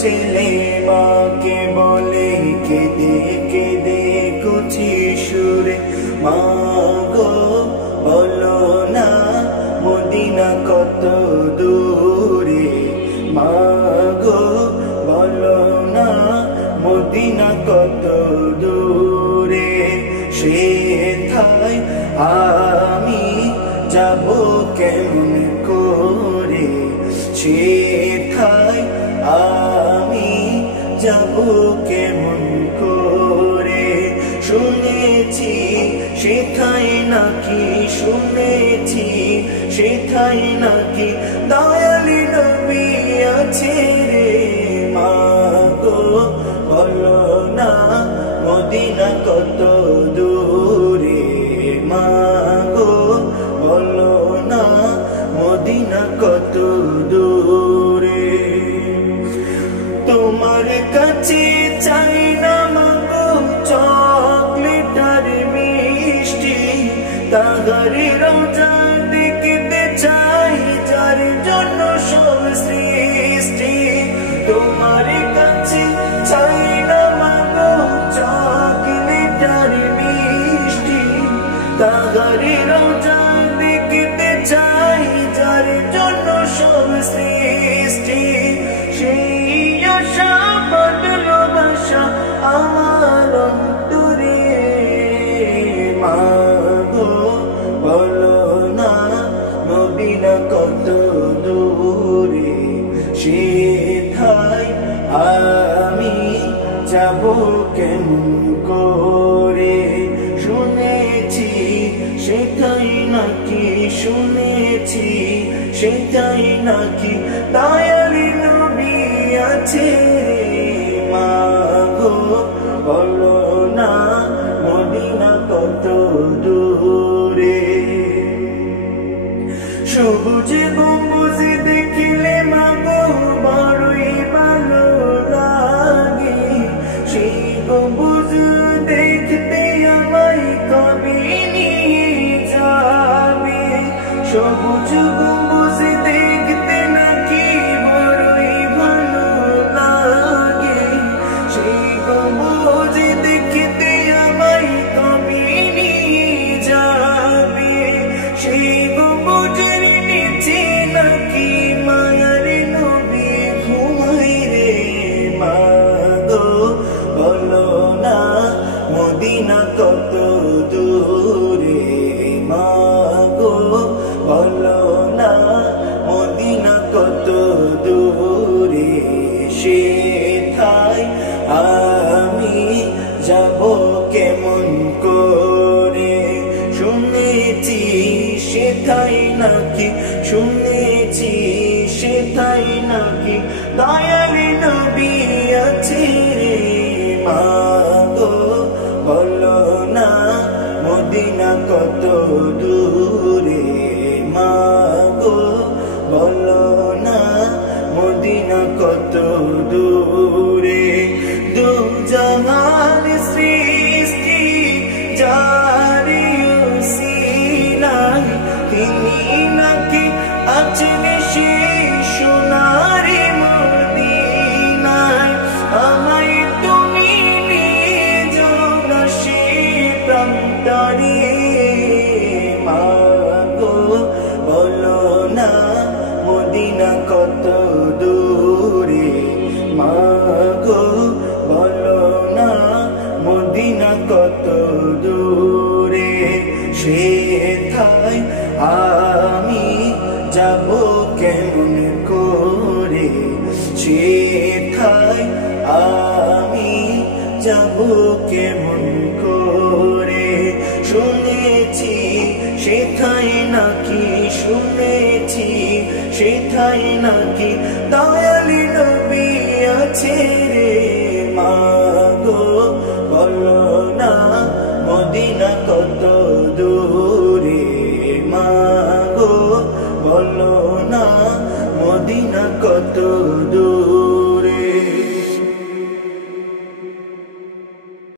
ছেলে মাকে বলে কেঁদে কেঁদে কুচি সুরে, মা গো বলো না মদিনা কত দূরে, মা গো বলো না মদিনা কত দূরে। সেথায় আমি যাব কেমন করে, সেথায় আমি যাব কেমন করে। শুনেছি সেথায় নাকি, শুনেছি সেথায় নাকি দয়ালি নবী আছে রে, মা গো বলো না মদিনা কত দূরে, মা গো বলো না মদিনা কত দূরে। তোমার কাছে চাই না মাগো চকলেট আর মিষ্টি, তাহার রোজা দেখতে চাই যার জন্য সব সৃষ্টি। তোমার কাছে চাই না মাগো চকলেট আর মিষ্টি, তাহার রোজা দেখতে চাই যার জন্য সব সৃষ্টি। সেই আশা ভালোবাসা আমার অন্তরে, মা গো বলো না মদিনা কত দূরে। সেথায় আমি যাব কেমন করে। শুনেছি সেটাই নাকি, শুনেছি সেটাই নাকি দয়ালি নবী আছে রে, মা গো বলো না মদিনা কত দূরে। সবুজ গম্বুজ দেখিলে মাগো বড়ই ভালো লাগে, সেই গম্বুজ দেখতে আমায় কবে নিয়ে যাবে। সবুজ গম্বুজ দেখতে নাকি বড়ই ভালো লাগে, সেই গম্বুজ দেখতে আমায় কবে নিয়ে যাবে। সেই গম্বুজের নিচে নাকি মায়ার নবী ঘুমাই রে, মা গো বলো না মদিনা কত দূরে, মা গো বলো না মদিনা কত দূরে। সেথায় আমি যাব কেমন করে। শুনেছি সেথায় নাকি, শুনেছি সেথায় নাকি দয়ালি নবী আছে রে, মা গো বলো না মদিনা কত দূরে, মা গো বলো না মদিনা কত দূরে। দু জাহান সৃষ্টি জারি উসিলায়, তিনি নাকি আছেন সেই সোনারি মদিনায়। আমায় তুমি নিয়ে যাও না সে প্রান্তরে, মা গো বলো না মদিনা কত দূরে, মা গো বলো না মদিনা কত দূরে। সেথায় আমি যাব কেমন করে, সেথায় আমি যাব কেমন করে। শুনেছি সেথায় নাকি, শুনেছি সেথায় নাকি দয়ালি নবী আছে রে, মা গো বলো না মদিনা কত দূরে, মা গো বলো না